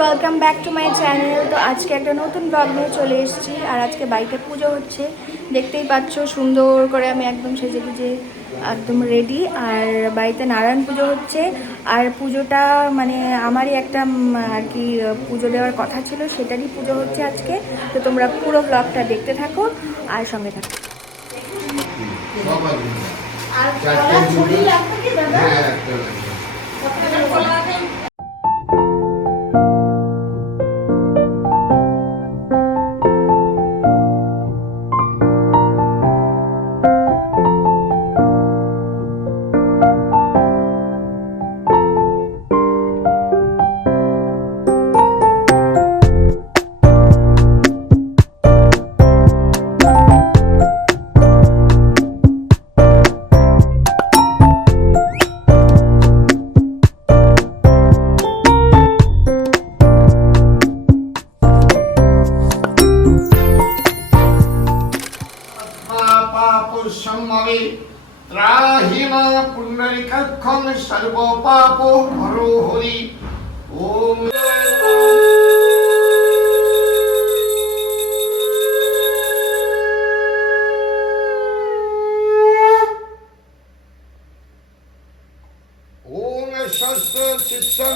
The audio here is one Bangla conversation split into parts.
Welcome back to my channel তো আজকে একটা নতুন ব্লগ নিয়ে চলে এসেছি আর আজকে বাড়িতে পুজো হচ্ছে। দেখতেই পাচ্ছ সুন্দর করে আমি একদম সেজে গুজে একদম রেডি আর বাড়িতে নারায়ণ পুজো হচ্ছে। আর পুজোটা মানে আমারই একটা আর কি পুজো দেওয়ার কথা ছিল সেটারই পুজো হচ্ছে আজকে। তো তোমরা পুরো ব্লগটা দেখতে থাকো আর সঙ্গে থাকো। আর 브라히마 불메리카 콘 살보 바보 바루호디 옴 옴에 샤스 지상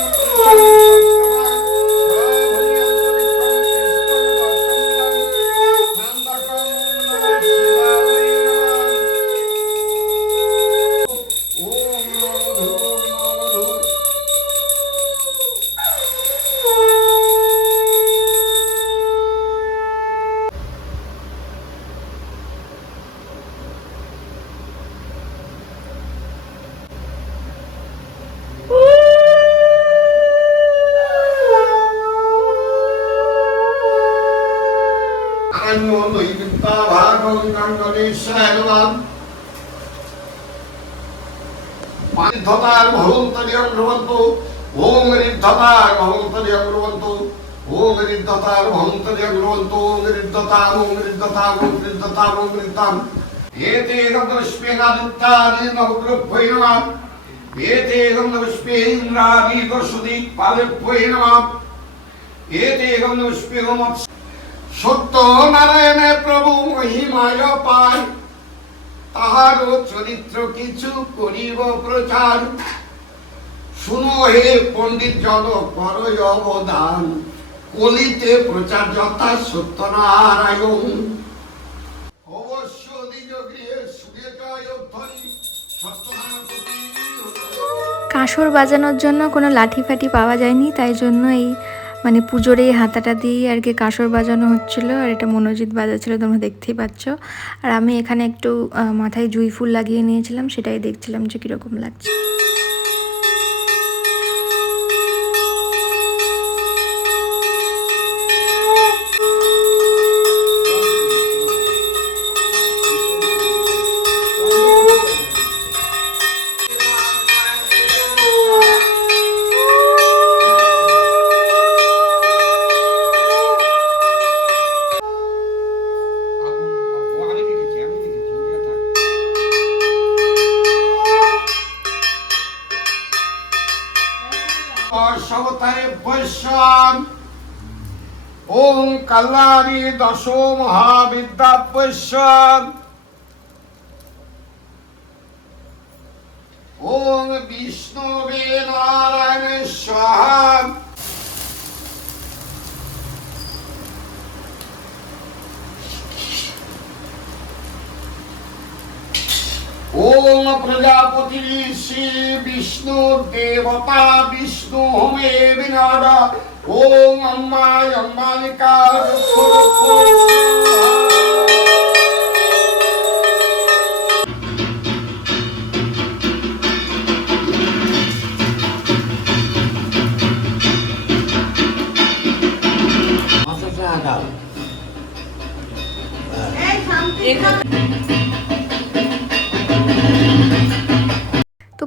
সত্য নারায়ণে প্রভু মহিমায় পায়। তাহারও চরিত্র কিছু করিব প্রচার। শুনো হে পণ্ডিত জন করয় অবদান। কলিতে প্রচার যথা সত্যনারায়ণ। অবশ্য সত্যনারায়ণ কাঁসর বাজানোর জন্য কোনো লাঠি ফাটি পাওয়া যায়নি, তাই জন্য এই মানে পুজোর এই হাতাটা দিয়েই আর কি কাঁসর বাজানো হচ্ছিল আর এটা মনোজিৎ বাজাচ্ছিল, তোমরা দেখতেই পাচ্ছ। আর আমি এখানে একটু মাথায় জুই ফুল লাগিয়ে নিয়েছিলাম, সেটাই দেখছিলাম যে কীরকম লাগছে। সবতায় বৈশ্যাম ওম কল্যাণী দশ মহাবিদ্যা বৈশ্যাম ওম বিষ্ণুবে নারায়ণ স্বাহা ওম প্রজাপতি শ্রী বিষ্ণু দেবতা বিষ্ণু হোমে বিনাদ। ওম অম্মায় অম্মালিকা রুক্ষ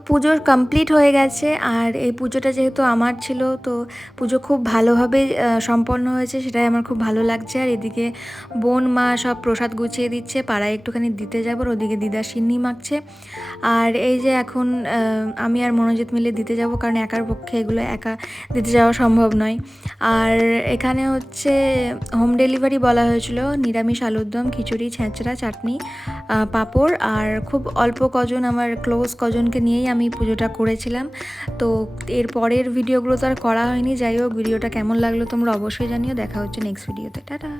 পুজোর কমপ্লিট হয়ে গেছে, আর এই পুজোটা যেহেতু আমার ছিল, তো পুজো খুব ভালোভাবে সম্পন্ন হয়েছে, সেটাই আমার খুব ভালো লাগছে। আর এদিকে বোন, মা সব প্রসাদ গুছিয়ে দিচ্ছে, পাড়ায় একটুখানি দিতে যাব ওদিকে দিদা সিন্নি মাখছে। আর এই যে এখন আমি আর মনোজিৎ মিলে দিতে যাব, কারণ একার পক্ষে এগুলো একা দিতে যাওয়া সম্ভব নয়। আর এখানে হচ্ছে হোম ডেলিভারি বলা হয়েছিল, নিরামিষ আলুর দম, খিচুড়ি, ছেঁচড়া, চাটনি পাঁপড়, আর খুব অল্প কজন, আমার ক্লোজ কজনকে নিয়েই আমি পুজোটা করেছিলাম। তো এর পরের ভিডিওগুলো তো আর করা হয়নি। যাই হোক ভিডিওটা কেমন লাগল তোমরা অবশ্যই জানিও। দেখা হচ্ছে নেক্সট ভিডিওতে টাটা!